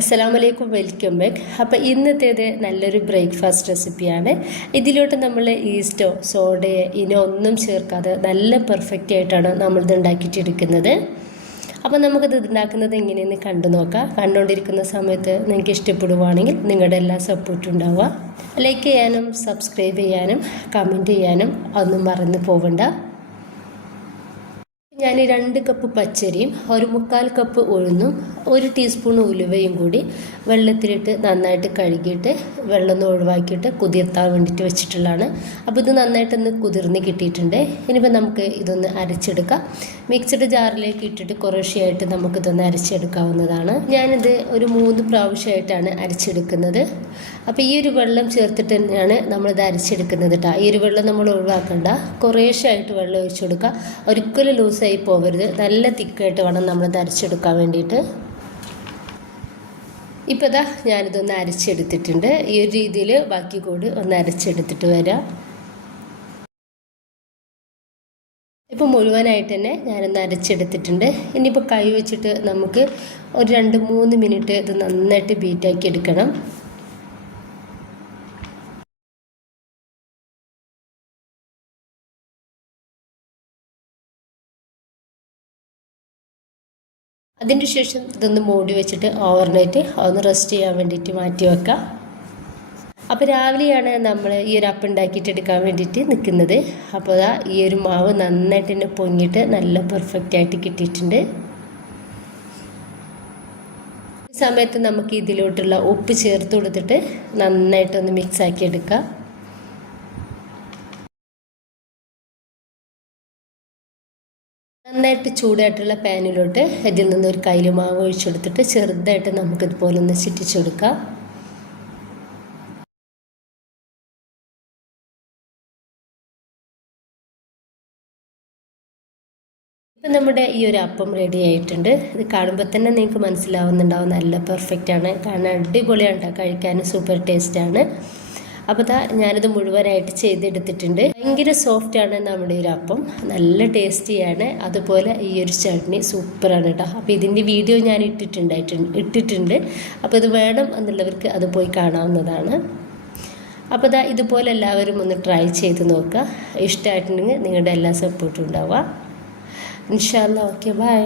അസ്സലാമലൈക്കും, welcome back. അപ്പോൾ ഇന്നത്തേത് നല്ലൊരു ബ്രേക്ക്ഫാസ്റ്റ് റെസിപ്പിയാണ്. ഇതിലോട്ട് നമ്മൾ ഈസ്റ്റോ സോഡയോ ഇനോ ഒന്നും ചേർക്കാതെ നല്ല പെർഫെക്റ്റ് ആയിട്ടാണ് നമ്മളിത് ഉണ്ടാക്കിയിട്ടെടുക്കുന്നത്. അപ്പോൾ നമുക്കിത് ഉണ്ടാക്കുന്നത് എങ്ങനെയെന്ന് കണ്ടു നോക്കാം. കണ്ടുകൊണ്ടിരിക്കുന്ന സമയത്ത് നിങ്ങൾക്ക് ഇഷ്ടപ്പെടുവാണെങ്കിൽ നിങ്ങളുടെ എല്ലാ സപ്പോർട്ടും ഉണ്ടാവുക. ലൈക്ക് ചെയ്യാനും സബ്സ്ക്രൈബ് ചെയ്യാനും കമൻറ്റ് ചെയ്യാനും ഒന്നും മറന്നു പോവണ്ട. ഞാൻ 2 കപ്പ് പച്ചരിയും 1/4 കപ്പ് ഉഴുന്നും 1 ടീസ്പൂൺ ഉലുവയും കൂടി വെള്ളത്തിലിട്ട് നന്നായിട്ട് കഴുകിയിട്ട് വെള്ളം ഒഴിവാക്കിയിട്ട് കുതിർത്താൻ വേണ്ടിയിട്ട് വെച്ചിട്ടുള്ളതാണ്. അപ്പോൾ ഇത് നന്നായിട്ടൊന്ന് കുതിർന്ന് കിട്ടിയിട്ടുണ്ട്. ഇനിയിപ്പോൾ നമുക്ക് ഇതൊന്ന് അരച്ചെടുക്കാം. മിക്സഡ് ജാറിലേക്ക് ഇട്ടിട്ട് കുറേശ്ശെയായിട്ട് നമുക്കിതൊന്ന് അരച്ചെടുക്കാവുന്നതാണ്. ഞാനിത് ഒരു 3 പ്രാവശ്യമായിട്ടാണ് അരച്ചെടുക്കുന്നത്. അപ്പോൾ ഈ ഒരു വെള്ളം ചേർത്തിട്ട് തന്നെയാണ് നമ്മളിത് അരച്ചെടുക്കുന്നത് കേട്ടോ. ഈ ഒരു വെള്ളം നമ്മൾ ഒഴിവാക്കണ്ട, കുറേശ്ശെയായിട്ട് വെള്ളം ഒഴിച്ചു കൊടുക്കുക. ഒരിക്കലും ലൂസായി പോകരുത്, നല്ല തിക്കായിട്ട് വേണം നമ്മളിത് അരച്ചെടുക്കാൻ വേണ്ടിയിട്ട്. ഇപ്പോൾ ഇതാ ഞാനിതൊന്ന് അരച്ചെടുത്തിട്ടുണ്ട്. ഈ ഒരു രീതിയിൽ ബാക്കി കൂടി ഒന്ന് അരച്ചെടുത്തിട്ട് വരാം. ഇപ്പോൾ മുഴുവനായിട്ട് തന്നെ ഞാനൊന്ന് അരച്ചെടുത്തിട്ടുണ്ട്. ഇനിയിപ്പോൾ കൈ വെച്ചിട്ട് നമുക്ക് ഒരു 2-3 മിനിറ്റ് ഇത് നന്നായിട്ട് ബീറ്റാക്കി എടുക്കണം. അതിന് ശേഷം ഇതൊന്ന് മൂടി വെച്ചിട്ട് ഓവർനൈറ്റ് ഒന്ന് റെസ്റ്റ് ചെയ്യാൻ വേണ്ടിയിട്ട് മാറ്റി വെക്കാം. അപ്പോൾ രാവിലെയാണ് നമ്മൾ ഈ ഒരു അപ്പം ഉണ്ടാക്കിയിട്ട് എടുക്കാൻ വേണ്ടിയിട്ട് നിൽക്കുന്നത്. അപ്പോൾ ഈ ഒരു മാവ് നന്നായിട്ട് തന്നെ പൊങ്ങിയിട്ട് നല്ല പെർഫെക്റ്റ് ആയിട്ട് കിട്ടിയിട്ടുണ്ട്. ഈ സമയത്ത് നമുക്ക് ഇതിലോട്ടുള്ള ഉപ്പ് ചേർത്ത് കൊടുത്തിട്ട് നന്നായിട്ടൊന്ന് മിക്സ് ആക്കി എടുക്കാം. നന്നായിട്ട് ചൂടായിട്ടുള്ള പാനിലോട്ട് ഇതിൽ നിന്ന് ഒരു കയ്യിൽ മാവ് ഒഴിച്ചെടുത്തിട്ട് ചെറുതായിട്ട് നമുക്കിതുപോലെ ഒന്ന് ചുറ്റിച്ചെടുക്കാം. ഇപ്പം നമ്മുടെ ഈ ഒരു അപ്പം റെഡി ആയിട്ടുണ്ട്. ഇത് കാണുമ്പോൾ തന്നെ നിങ്ങൾക്ക് മനസ്സിലാവുന്നുണ്ടാവും നല്ല പെർഫെക്റ്റാണ്. കാരണം അടിപൊളിയാണ് കേട്ടോ, കഴിക്കാനും സൂപ്പർ ടേസ്റ്റാണ്. അപ്പോൾ ഞാനിത് മുഴുവനായിട്ട് ചെയ്തെടുത്തിട്ടുണ്ട്. ഭയങ്കര സോഫ്റ്റാണ് നമ്മുടെ ഒരു അപ്പം, നല്ല ടേസ്റ്റിയാണ്. അതുപോലെ ഈ ഒരു ചട്നി സൂപ്പറാണ് കേട്ടോ. അപ്പോൾ ഇതിൻ്റെ വീഡിയോ ഞാൻ ഇട്ടിട്ടുണ്ട്. അപ്പോൾ ഇത് വേണം എന്നുള്ളവർക്ക് അത് പോയി കാണാവുന്നതാണ്. അപ്പോൾ ഇതുപോലെ എല്ലാവരും ഒന്ന് ട്രൈ ചെയ്ത് നോക്കുക. ഇഷ്ടമായിട്ടുണ്ടെങ്കിൽ നിങ്ങളുടെ എല്ലാ സപ്പോർട്ടും ഉണ്ടാവുക. ഇൻഷാ അല്ലാഹ്. Okay, by.